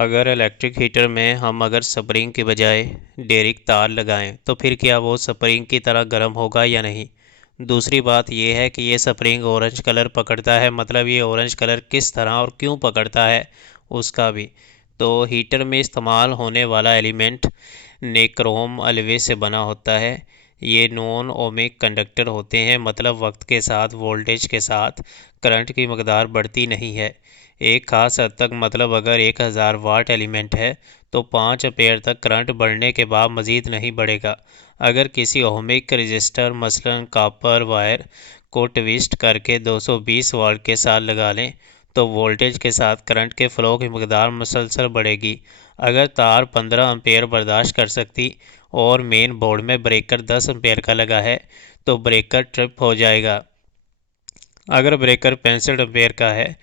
अगर electric heater में हम स्प्रिंग के बजाय डायरेक्ट तार लगाएं तो फिर क्या वो स्प्रिंग की तरह गर्म होगा या नहीं। दूसरी बात यह है कि ये स्प्रिंग ऑरेंज कलर पकड़ता है, मतलब ये ऑरेंज कलर किस तरह और क्यों पकड़ता है उसका भी। तो हीटर में इस्तेमाल होने वाला एलिमेंट नेक्रोम अलवे से बना होता है। ये नॉन ओमिक कंडक्टर होते हैं, मतलब वक्त के साथ वोल्टेज के साथ करंट की मकदार बढ़ती नहीं है एक ख़ास हद तक। मतलब अगर 1000 वाट एलिमेंट है तो 5 एम्पेयर तक करंट बढ़ने के बाद मज़ीद नहीं बढ़ेगा। अगर किसी ओमिक रजिस्टर मसलन कॉपर वायर को ट्विस्ट करके 220 वाट के साथ लगा लें तो वोल्टेज के साथ करंट के फ़्लो की मकदार मुसलसल बढ़ेगी। अगर तार 15 एम्पेयर बर्दाश्त कर सकती और मेन बोर्ड में ब्रेकर 10 एम्पेयर का लगा है तो ब्रेकर ट्रिप हो जाएगा। अगर ब्रेकर 65 एम्पेयर का है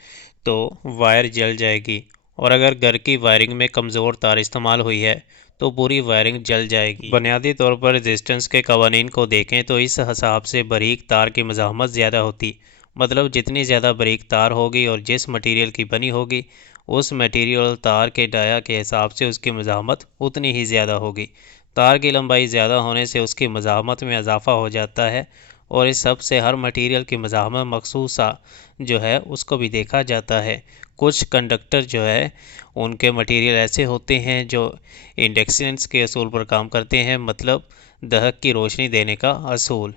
तो वायर जल जाएगी, और अगर घर की वायरिंग में कमज़ोर तार इस्तेमाल हुई है तो पूरी वायरिंग जल जाएगी। बुनियादी तौर पर रेजिस्टेंस के कवानीन को देखें तो इस हिसाब से बारीक तार की मज़ाहमत ज़्यादा होती, मतलब जितनी ज़्यादा बारीक तार होगी और जिस मटीरियल की बनी होगी उस मटीरियल तार के डाया के हिसाब से उसकी मज़ाहमत उतनी ही ज़्यादा होगी। तार की लंबाई ज़्यादा होने से उसकी मज़ाहमत में इजाफ़ा हो जाता है, और इस सब से हर मटीरियल की मज़ाहमत मखसूसा जो है उसको भी देखा जाता है। कुछ कंडक्टर जो है उनके मटीरियल ऐसे होते हैं जो इंडक्शंस के असूल पर काम करते हैं, मतलब दहक की रोशनी देने का असूल।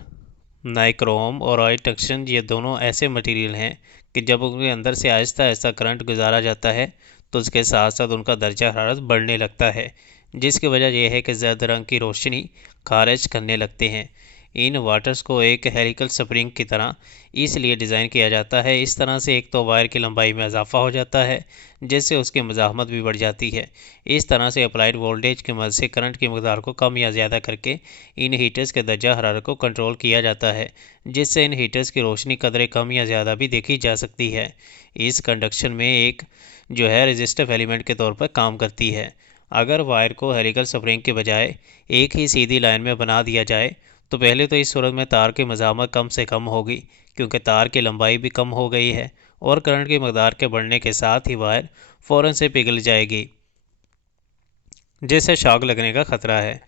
नाइक्रोम और ऑयल टंगस्टन ये दोनों ऐसे मटेरियल हैं कि जब उनके अंदर से आहिस्ता आहिस्ता करंट गुजारा जाता है तो उसके साथ साथ उनका दर्जा हरारत बढ़ने लगता है, जिसकी वजह यह है कि ज़र्द रंग की रोशनी खारिज करने लगते हैं। इन वाटर्स को एक हेलिकल स्प्रिंग की तरह इसलिए डिज़ाइन किया जाता है। इस तरह से एक तो वायर की लंबाई में इजाफा हो जाता है जिससे उसकी मज़ाहमत भी बढ़ जाती है। इस तरह से अप्लाइड वोल्टेज की मदद से करंट की मकदार को कम या ज़्यादा करके इन हीटर्स के दर्जा हरारत को कंट्रोल किया जाता है, जिससे इन हीटर्स की रोशनी कदरे कम या ज़्यादा भी देखी जा सकती है। इस कंडक्शन में एक जो है रेजिस्टिव एलिमेंट के तौर पर काम करती है। अगर वायर को हेलिकल स्प्रिंग के बजाय एक ही सीधी लाइन में बना दिया जाए तो पहले तो इस सूरत में तार की मज़ाहमत कम से कम होगी, क्योंकि तार की लंबाई भी कम हो गई है, और करंट की मकदार के बढ़ने के साथ ही वायर फ़ौरन से पिघल जाएगी जिससे शॉक लगने का ख़तरा है।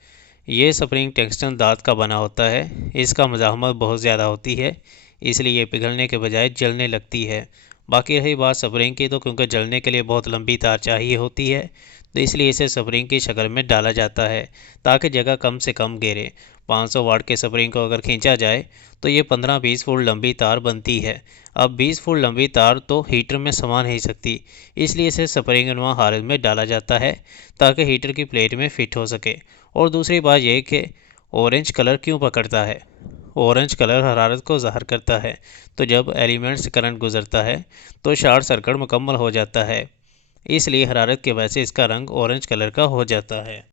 ये स्प्रिंग टंगस्टन धात का बना होता है, इसका मज़ाहमत बहुत ज़्यादा होती है, इसलिए ये पिघलने के बजाय जलने लगती है। बाकी रही बात स्प्रिंग की, तो क्योंकि जलने के लिए बहुत लंबी तार चाहिए होती है तो इसलिए इसे स्प्रिंग की शक्ल में डाला जाता है ताकि जगह कम से कम घेरे। 500 वाट के स्प्रिंग को अगर खींचा जाए तो ये 15-20 फुट लंबी तार बनती है। अब 20 फुट लंबी तार तो हीटर में समा नहीं सकती, इसलिए इसे स्प्रिंग नुमा हालत में डाला जाता है ताकि हीटर की प्लेट में फिट हो सके। और दूसरी बात यह कि ऑरेंज कलर क्यों पकड़ता है। ऑरेंज कलर हरारत को ज़ाहिर करता है, तो जब एलिमेंट से करंट गुजरता है तो शॉर्ट सर्किट मुकम्मल हो जाता है, इसलिए हरारत की वजह से इसका रंग ऑरेंज कलर का हो जाता है।